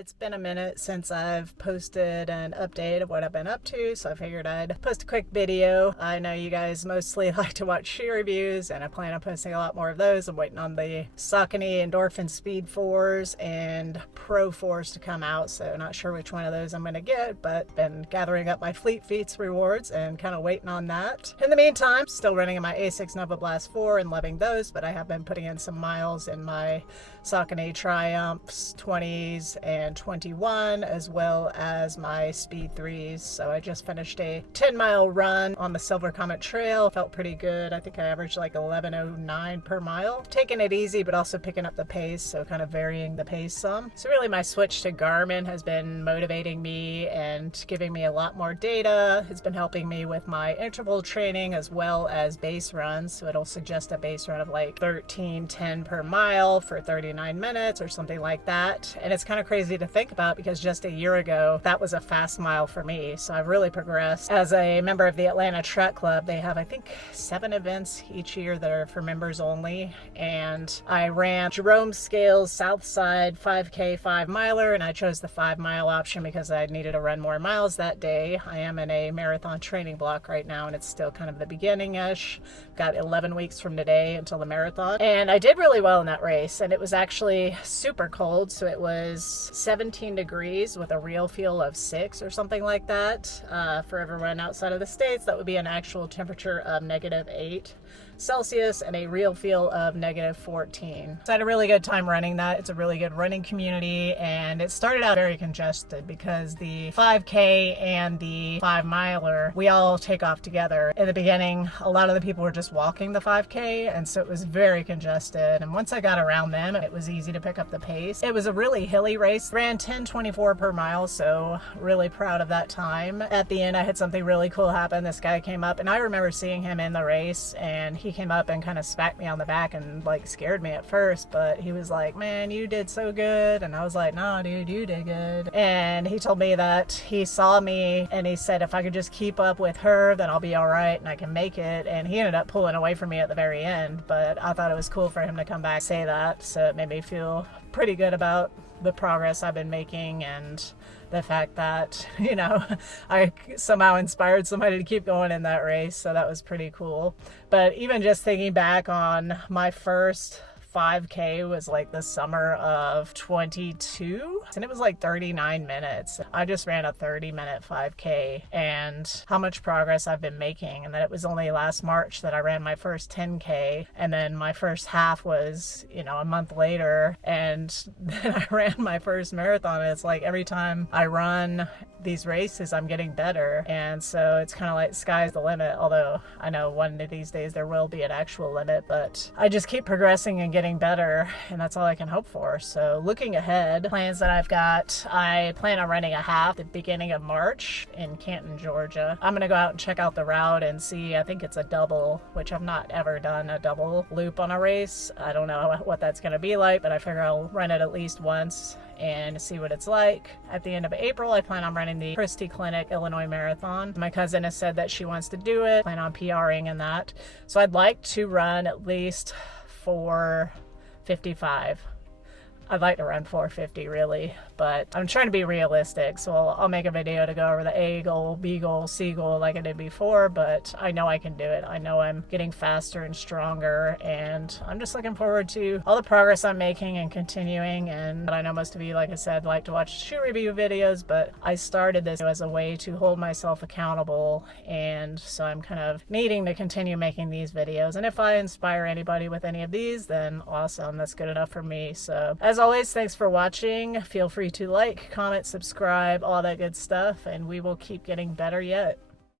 It's been a minute since I've posted an update of what I've been up to, so I figured I'd post a quick video. I know you guys mostly like to watch shoe reviews, and I plan on posting a lot more of those. I'm waiting on the Saucony Endorphin Speed 4s and Pro 4s to come out, so not sure which one of those I'm going to get, but been gathering up my Fleet Feet rewards and kind of waiting on that. In the meantime, still running in my Asics Nova Blast 4 and loving those, but I have been putting in some miles in my Saucony Triumphs 20s and 21, as well as my Speed 3s. So I just finished a 10-mile run on the Silver Comet Trail. Felt pretty good. I think I averaged like 11:09 per mile. Taking it easy, but also picking up the pace, so kind of varying the pace some. So really my switch to Garmin has been motivating me and giving me a lot more data. It's been helping me with my interval training as well as base runs. So it'll suggest a base run of like 13:10 per mile for 39 minutes or something like that. And it's kind of crazy to think about because just a year ago, that was a fast mile for me. So I've really progressed. As a member of the Atlanta Track Club, they have, I think, 7 events each year that are for members only. And I ran Jerome Scales Southside 5K 5-miler, and I chose the 5-mile option because I needed to run more miles that day. I am in a marathon training block right now, and it's still kind of the beginning-ish. Got 11 weeks from today until the marathon. And I did really well in that race, and it was actually super cold, so it was 17 degrees with a real feel of 6 or something like that. For everyone outside of the States, that would be an actual temperature of -8 Celsius and a real feel of -14. So I had a really good time running that. It's a really good running community, and it started out very congested because the 5K and the 5-miler, we all take off together. In the beginning, a lot of the people were just walking the 5K, and so it was very congested. And once I got around them, it was easy to pick up the pace. It was a really hilly race. Ran 10:24 per mile, so really proud of that time. At the end, I had something really cool happen. This guy came up, and I remember seeing him in the race, and he came up and kind of smacked me on the back and like scared me at first, but he was like, "Man, you did so good." And I was like, "Nah, dude, you did good." And he told me that he saw me and he said if I could just keep up with her, then I'll be all right and I can make it. And he ended up pulling away from me at the very end, but I thought it was cool for him to come back and say that, so it made me feel pretty good about the progress I've been making and the fact that, you know, I somehow inspired somebody to keep going in that race. So that was pretty cool. But even just thinking back on my first 5K was like the summer of 22, and it was like 39 minutes. I just ran a 30-minute 5K, and how much progress I've been making. And that it was only last March that I ran my first 10K, and then my first half was, you know, a month later, and then I ran my first marathon. And it's like every time I run these races, I'm getting better. And so it's kind of like sky's the limit, although I know one of these days there will be an actual limit, but I just keep progressing and getting better, and that's all I can hope for. So looking ahead, plans that I've got, I plan on running a half at the beginning of March in Canton, Georgia. I'm gonna go out and check out the route and see. I think it's a double, which I've not ever done a double loop on a race. I don't know what that's gonna be like, but I figure I'll run it at least once and see what it's like. At the end of April, I plan on running the Christie Clinic Illinois Marathon. My cousin has said that she wants to do it. I plan on PRing in that. So I'd like to run at least 4:55. I'd like to run 4:50 really, but I'm trying to be realistic. So I'll make a video to go over the A goal, B goal, C goal like I did before, but I know I can do it. I know I'm getting faster and stronger, and I'm just looking forward to all the progress I'm making and continuing. And I know most of you, like I said, like to watch shoe review videos, but I started this as a way to hold myself accountable, and so I'm kind of needing to continue making these videos. And if I inspire anybody with any of these, then awesome. That's good enough for me. So as always, thanks for watching. Feel free to like, comment, subscribe, all that good stuff, and we will keep getting better yet.